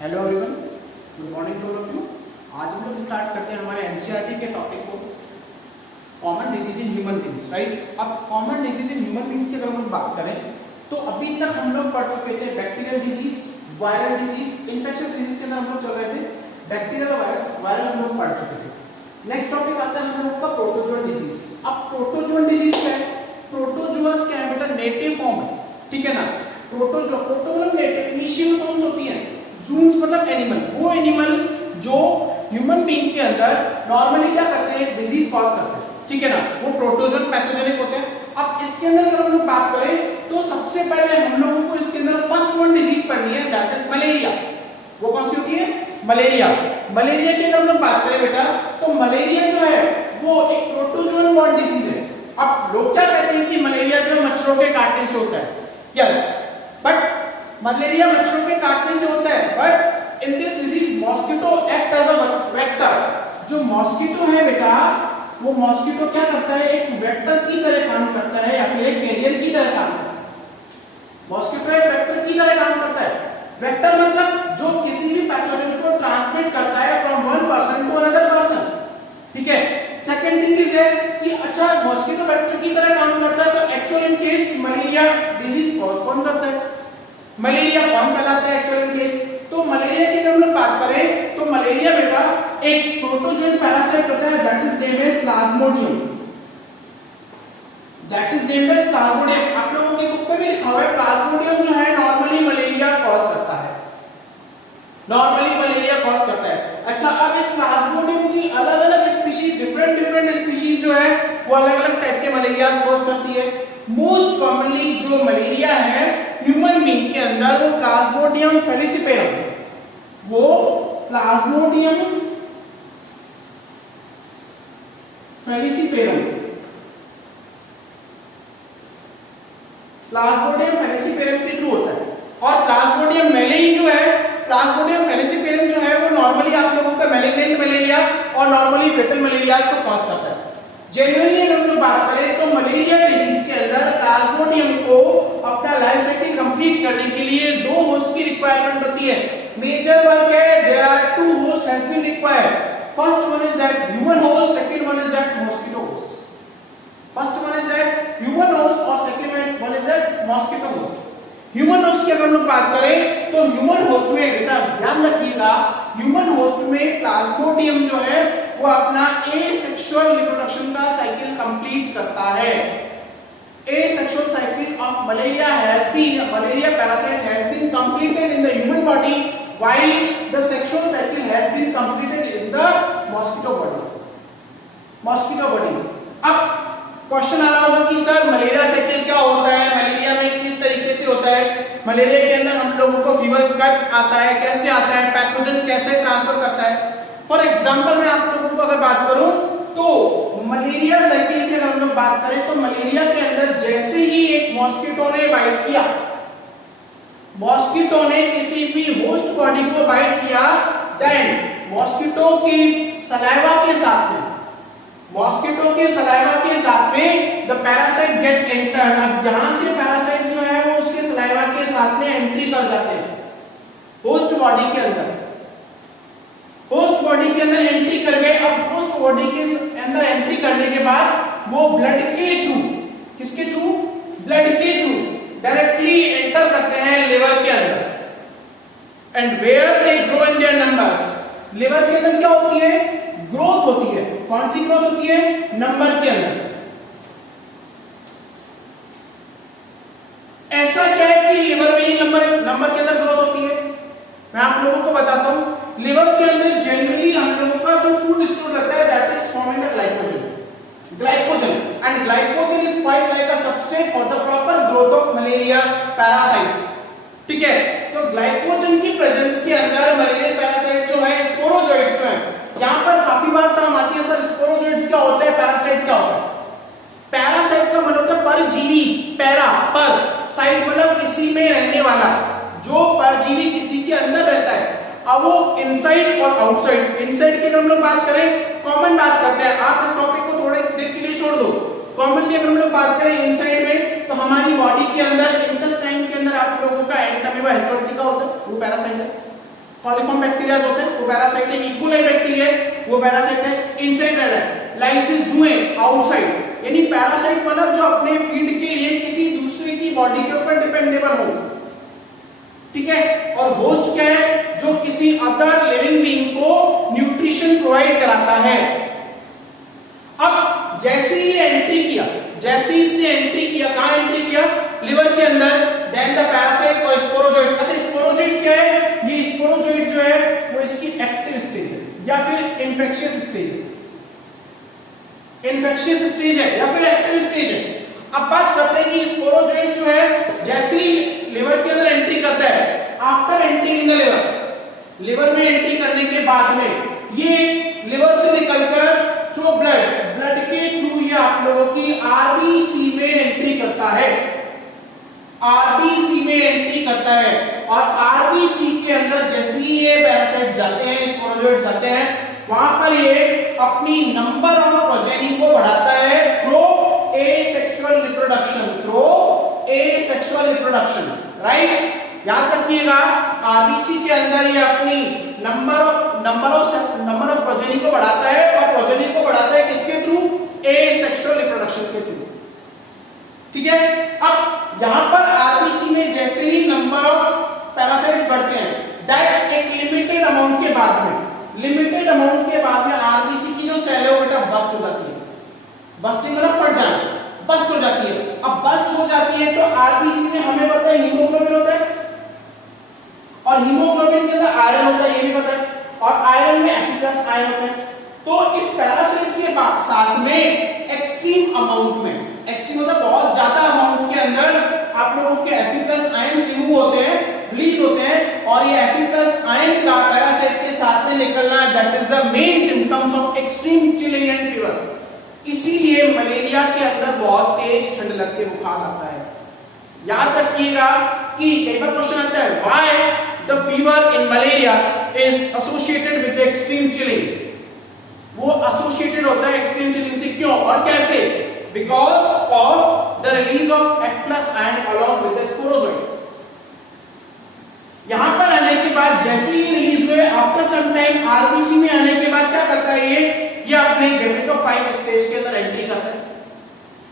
Hello everyone, good morning to all of you. आज हम लोग स्टार्ट करते हैं हमारे एनसीईआरटी के टॉपिक को, common disease in human beings. Right, अब common disease in human beings की अगर हम बात करें तो अभी तक हम लोग पढ़ चुके थे bacterial disease, viral disease, infectious disease के अंदर हम लोग चल रहे थे। बैक्टीरियल और वायरल हम लोग पढ़ चुके थे। नेक्स्ट टॉपिक आता है हम लोग का प्रोटोजोअल डिजीज। अब प्रोटोजोअल डिजीज क्या है? प्रोटोजोअस क्या है बेटा? नेटिव फॉर्म है, ठीक है ना। प्रोटोजोआ, प्रोटो मतलब नेटिव, इनिशियल फॉर्म्स होती हैं। ज़ूम्स मतलब एनिमल, वो एनिमल जो ह्यूमन बीइंग के अंदर नॉर्मली क्या करते हैं? डिजीज कॉज करते हैं, ठीक है ना। वो प्रोटोजोन पैथोजेनिक होते हैं। अब इसके अंदर अगर हम लोग बात करें तो सबसे पहले हम लोगों को इसके अंदर फर्स्ट वन डिजीज पढ़नी है, दैट इज मलेरिया। वो कौन सी होती है? मलेरिया। मलेरिया की अगर हम लोग बात करें बेटा तो मलेरिया जो है वो एक प्रोटोजोन बॉर्न डिजीज है। अब लोग क्या कहते हैं कि मलेरिया जो मच्छरों के काटने से होता है। यस, बट मलेरिया मच्छरों के काटने से होता है, but in this disease mosquito act as a vector. जो मॉस्किटो है बेटा, वो मॉस्किटो क्या करता है? एक वेक्टर की तरह काम करता है या फिर एक कैरियर की तरह काम करता है। मॉस्किटो एक वेक्टर की तरह काम करता है। वेक्टर मतलब जो किसी भी पैथोजन को ट्रांसमिट करता है from one person to another person, ठीक है। सेकंड थिंग इज है कि अच्छा मॉस्किटो वेक्टर की तरह काम करता है तो actual in case malaria disease कौन करता है? मलेरिया कौन फैलाता है एक्चुअल इन केस? तो मलेरिया की अगर हम लोग बात करें तो मलेरिया बेटा एक प्रोटोजोन पैरासाइट होता है, that is named as Plasmodium. That is named as Plasmodium. आप लोगों के बुक में भी लिखा हुआ है प्लाज्मोडियम जो है नॉर्मली मलेरिया कॉज करता है, नॉर्मली मलेरिया कॉज करता है। अच्छा, अब इस प्लाज्मोडियम की अलग-अलग स्पीशीज, डिफरेंट स्पीशीज जो है वो अलग-अलग टाइप के मलेरिया कॉज करती है। मोस्ट कॉमनली जो मलेरिया है ह्यूमन बीइंग के अंदर वो प्लाज्मोडियम फेलिसिपेरम, वो प्लाज्मोडियम फेलिसिपेरम, प्लाज्मोडियम फेलिसिपेरम के थ्रू होता है। और प्लाज्मोडियम मेलेई जो है, प्लाज्मोडियम फेलिसिपेरम जो है वो नॉर्मली आप लोगों का मैलिग्नेंट मलेरिया और नॉर्मली फेटल मलेरिया को कॉज करता है। जनरली अगर हम लोग बात करें तो मलेरिया डिजीज के अंदर प्लाज्मोडियम को अपना लाइफ साइकिल कंप्लीट करने के लिए दो होस्ट की रिक्वायरमेंट होती है। मेजर वर्क है, there are two host has been required. First one is that human host, second one is that mosquito host. First one is that human host और second one is that mosquito host. Human host की अगर हम लोग बात करें तो human host में बेटा ध्यान रखिएगा, ह्यूमन होस्ट में प्लाज्मोडियम जो है वो अपना एसेक्सुअल रिप्रोडक्शन का साइकिल कंप्लीट करता है। Asexual cycle of malaria parasite has been completed in the human body while the sexual cycle has been completed in the mosquito body। अब क्वेश्चन आ रहा होगा कि सर मलेरिया साइकिल क्या होता है, मलेरिया में किस तरीके से होता है, मलेरिया के अंदर हम लोगों को फीवर कब आता है, कैसे आता है, पैथोजन कैसे ट्रांसफर करता है। फॉर एग्जांपल मैं आप लोगों को अगर बात करूं तो मलेरिया साइकिल की अगर हम लोग बात करें तो मलेरिया के अंदर जैसे ही एक मॉस्किटो ने बाइट किया, मॉस्किटो ने किसी भी होस्ट बॉडी को बाइट किया, देन मॉस्किटो की सलाइवा के साथ में, मॉस्किटो के सलाइवा के साथ में द पैरासाइट गेट एंटर्ड। अब यहां से पैरासाइट जो है वो उसके सलाइवा के साथ में एंट्री कर जाते हैं होस्ट बॉडी के अंदर। होस्ट बॉडी के अंदर एंट्री कर गए। अब होस्ट बॉडी के अंदर एंट्री करने के बाद वो ब्लड के थ्रू, किसके थ्रू? ब्लड के थ्रू डायरेक्टली एंटर करते हैं लिवर के अंदर। And where they grow in their numbers. Liver के अंदर क्या होती है? ग्रोथ होती है। कौन सी ग्रोथ होती है? नंबर के अंदर। ऐसा क्या है कि लिवर में ही नंबर के अंदर ग्रोथ होती है? मैं आप लोगों को बताता हूं। लिवर के अंदर जनरली हम लोगों का जो फूड स्टोर रहता है that is forming the glycogen and glycogen is quite like a substrate for the proper growth of malaria parasite, ठीक है। तो ग्लाइकोजन की प्रेजेंस के अंदर मलेरिया पैरासाइट जो है स्पोरोजोइट्स जो है, यहां पर काफी बार टर्म आती है सर स्पोरोजोइट्स क्या होता है, पैरासाइट क्या होता है। पैरासाइट का मतलब होता है परजीवी, पैरा पर साइट मतलब किसी में रहने वाला, जो परजीवी किसी के अंदर रहता है। अब वो इनसाइड और आउटसाइड, इनसाइड की अगर हम लोग बात करें, कॉमन बात करते हैं, आप इस टॉपिक को थोड़े देर के लिए छोड़ दो। कॉमनली अगर हम लोग बात करें इनसाइड में तो हमारी बॉडी के अंदर इंटेस्टाइन के अंदर आप लोगों का एंटामीबा हिस्टोरिटिका होता है, वो पैरासाइट है। कॉलीफॉर्म बैक्टीरिया होते हैं वो पैरासाइट है, इकोलाई बैक्टीरिया वो पैरासाइट है, इनसाइड रहता है, लाइसिस जुए आउटसाइड, यानी पैरासाइट मतलब जो अपने फीड के लिए किसी दूसरे की बॉडी के ऊपर डिपेंडेबल हो, ठीक है। और होस्ट क्या है, जो किसी अदर लिविंग बीइंग को न्यूट्रिशन प्रोवाइड कराता है। अब जैसे ही एंट्री किया, जैसे ही इसने एंट्री किया, कहां एंट्री किया, लिवर के अंदर, देन द पैरासाइट और स्पोरोजोइट। अच्छा स्पोरोजोइट क्या है, ये स्पोरोजोइट जो है वो इसकी एक्टिव स्टेज है या फिर इन्फेक्शियस स्टेज है, इन्फेक्शियस स्टेज है या फिर एक्टिव स्टेज है। अब बात करते हैं कि स्पोरोजोइट जो है जैसे ही लिवर के अंदर एंट्री करता है, after entry in the liver, liver में एंट्री करने के बाद में ये लिवर से निकलकर थ्रू ब्लड के थ्रू ये आप लोगों की आरबीसी में एंट्री करता है, आरबीसी में एंट्री करता है। और आरबीसी के अंदर जैसे ही ये पैरासाइट जाते हैं, स्पोरोजोइट जाते हैं, वहां पर ये अपनी नंबर ऑफ प्रोजेनी को बढ़ाता है through asexual reproduction, through asexual reproduction, right. याद रखिएगा आरबीसी के अंदर ये अपनी नंबर ऑफ प्रोजेनी को बढ़ाता है, और प्रोजेनी को बढ़ाता है किसके थ्रू, एसेक्सुअल रिप्रोडक्शन के थ्रू, ठीक है। अब यहां पर आरबीसी में जैसे ही नंबर ऑफ पैरासाइट्स बढ़ते हैं, दैट एक लिमिटेड अमाउंट के बाद में, लिमिटेड अमाउंट के बाद में आरबीसी की जो सेल है वो बेटा बस्ट हो जाती है, बस्टिंग मतलब फट जाना, बस्ट हो जाती है। अब बस्ट हो जाती है तो आरबीसी में हमें पता है हीमोग्लोबिन होता है, और हीमोग्लोबिन के अंदर आयरन होता है, ये भी पता है, और आयरन में Fe+ आयन होता है। तो इस पैरासाइट के साथ में एक्सट्रीम अमाउंट में, एक्सट्रीम मतलब बहुत ज्यादा अमाउंट के अंदर आप लोगों के Fe+ आयन रिमूव होते हैं, रिलीज होते हैं, और ये Fe+ आयन का पैरासाइट के साथ में निकलना, that is the main symptoms of extreme chilling and fever. इसीलिए मलेरिया के अंदर बहुत तेज ठंड लग के बुखार आता है। याद रखिएगा कि कई बार क्वेश्चन आता है, why the fever in malaria is associated with extreme chilling, वो एसोसिएटेड होता है एक्सट्रीम चिलिंग से, क्यों और कैसे, because of the release of F+ ion along with the sporozoite. यहां पर आने के बाद जैसे ही रिलीज हुए, आफ्टर सम टाइम आरबीसी में आने के बाद क्या करता है ये अपने गैमेटोफाइट स्टेज के अंदर एंट्री करता है,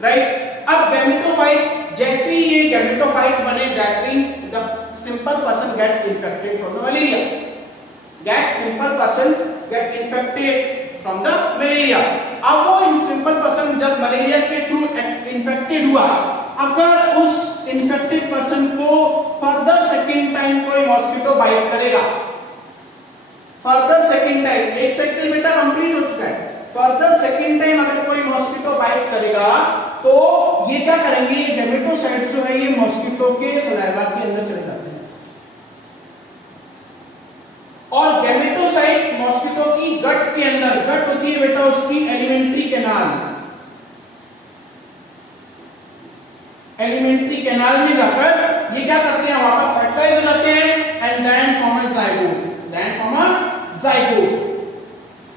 राइट। अब गैमेटोफाइट जैसे ही ये गैमेटोफाइट बने, that mean the simple person get infected from the malaria, get simple person get infected from the malaria. अब वो सिंपल पर्सन जब मलेरिया के थ्रू इन्फेक्टेड हुआ, अगर उस इन्फेक्टेड पर्सन को फर्दर सेकेंड टाइम कोई मॉस्किटो बाइट करेगा, फर्दर सेकेंड टाइम, एक साइकिल बेटा कंप्लीट हो चुका है, फर्दर सेकेंड टाइम अगर कोई मॉस्किटो बाइट करेगा तो ये क्या करेंगे, ये गैमेटोसाइट जो है ये मॉस्किटो के सलाइवा के अंदर चले जाते हैं, और गैमेटोसाइट मॉस्किटो की गट के अंदर, गट होती है बेटा उसकी एलिमेंट्री कैनाल, एलिमेंट्री कैनाल में जाकर ये क्या करते हैं, वहां पर फर्टिलाइज हो जाते हैं, and then form a zygote, then form a zygote.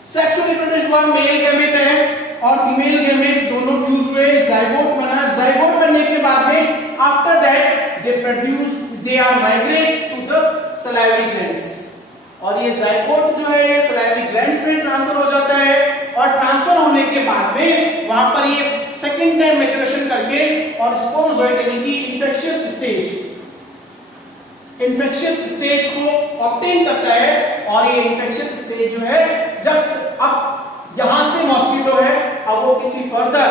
Sexually produce हुआ मेल गैमेट है और फीमेल गैमेट दोनों फ्यूज हुए, जाइगोट बना। जाइगोट बनने के बाद में after that they produce, they are migrate to the salivary glands, और ये जाइगोट जो है ये सलाइवरी ग्लैंड्स में ट्रांसफर हो जाता है, और ट्रांसफर होने के बाद में वहां पर ये सेकेंड टाइम मैच्योरेशन करके और स्पोरोजोइट यानी कि इन्फेक्शियस स्टेज को ऑब्टेन करता है, और ये इन्फेक्शियस स्टेज जो है जब अब यहां से मॉस्किटो है, अब वो किसी फर्दर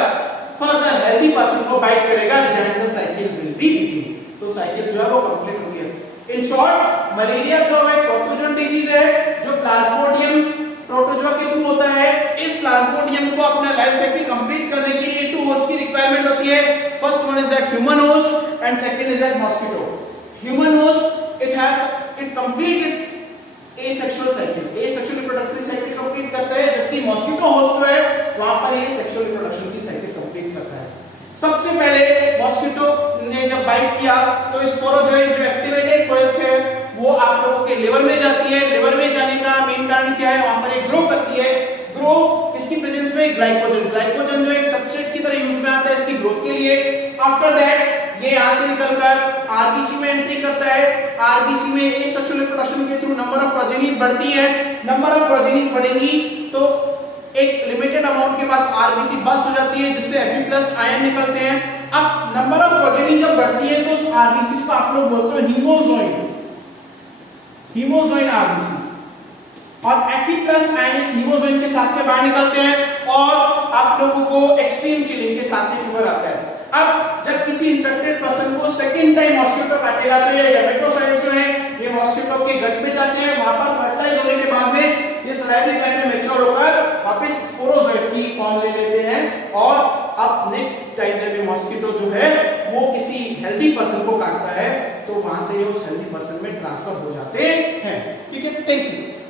हेल्दी पर्सन को बाइट करेगा, then the cycle will be begin, तो साइकिल जो है वो कंप्लीट हो गया। इन शॉर्ट मलेरिया जो है प्रोटोजोन डिजीज है, जो प्लाज्मोडियम प्रोटोजोआ के थ्रू होता है। इस प्लाज्मोडियम को अपना लाइफ साइकिल कंप्लीट करने के लिए 2 होस्ट की रिक्वायरमेंट होती है, first one is that human host and second is that mosquito. Human host it complete its asexual cycle, asexual reproductive cycle complete करता है, जबकि मॉस्किटो होस्ट जो है वहां पर ये सेक्सुअल रिप्रोडक्शन की साइकिल कंप्लीट करता है। सबसे पहले मॉस्किटो ने जब बाइट किया तो स्पोरोजोइट जो एक्टिवेटेड फर्स्ट है वो आप लोगों के लिवर में जाती है। लिवर में जाने का मेन कारण क्या है, वहां पर एक ग्रो करती है, ग्रो इसकी प्रेजेंस में ग्लाइकोजन, ग्लाइकोजन जो एक सबस्ट्रेट की तरह यूज में आता है इसकी ग्रोथ के लिए। आफ्टर दैट ये यहां से निकलकर आरबीसी में एंट्री करता है, आरबीसी में एसेक्सुअल रिप्रोडक्शन के थ्रू नंबर ऑफ प्रोजेनीज बढ़ती है, नंबर ऑफ प्रोजेनीज बढ़ेगी तो एक लिमिटेड अमाउंट के बाद आरबीसी बस्ट हो जाती है जिससे Fe+ आयन निकलते हैं। अब नंबर ऑफ प्रोजेनी जब बढ़ती है तो उस आरबीसी को आप लोग बोलते हो हीमोजोइन आरबीसी, और Fe+ आयन इस हीमोजोइन के साथ में बाहर निकलते हैं और आप लोगों को एक्सट्रीम चिलिंग के साथ में फीवर आता है। अब जब किसी इन्फेक्टेड पर्सन को सेकेंड टाइम मॉस्किटो काटेगा तो ये हेपेटोसाइट्स जो है ये मॉस्किटो के गट में जाते हैं, वहां पर फर्टिलाइज होने के बाद में ये सलाइवरी ग्लैंड में मैच्योर होकर वापस स्पोरोजोइट की फॉर्म ले लेते हैं और अब नेक्स्ट टाइम जब ये मॉस्किटो जो है वो किसी हेल्दी पर्सन को काटता है तो वहां से ये उस हेल्दी पर्सन में ट्रांसफर हो जाते हैं। ठीक है, थैंक यू।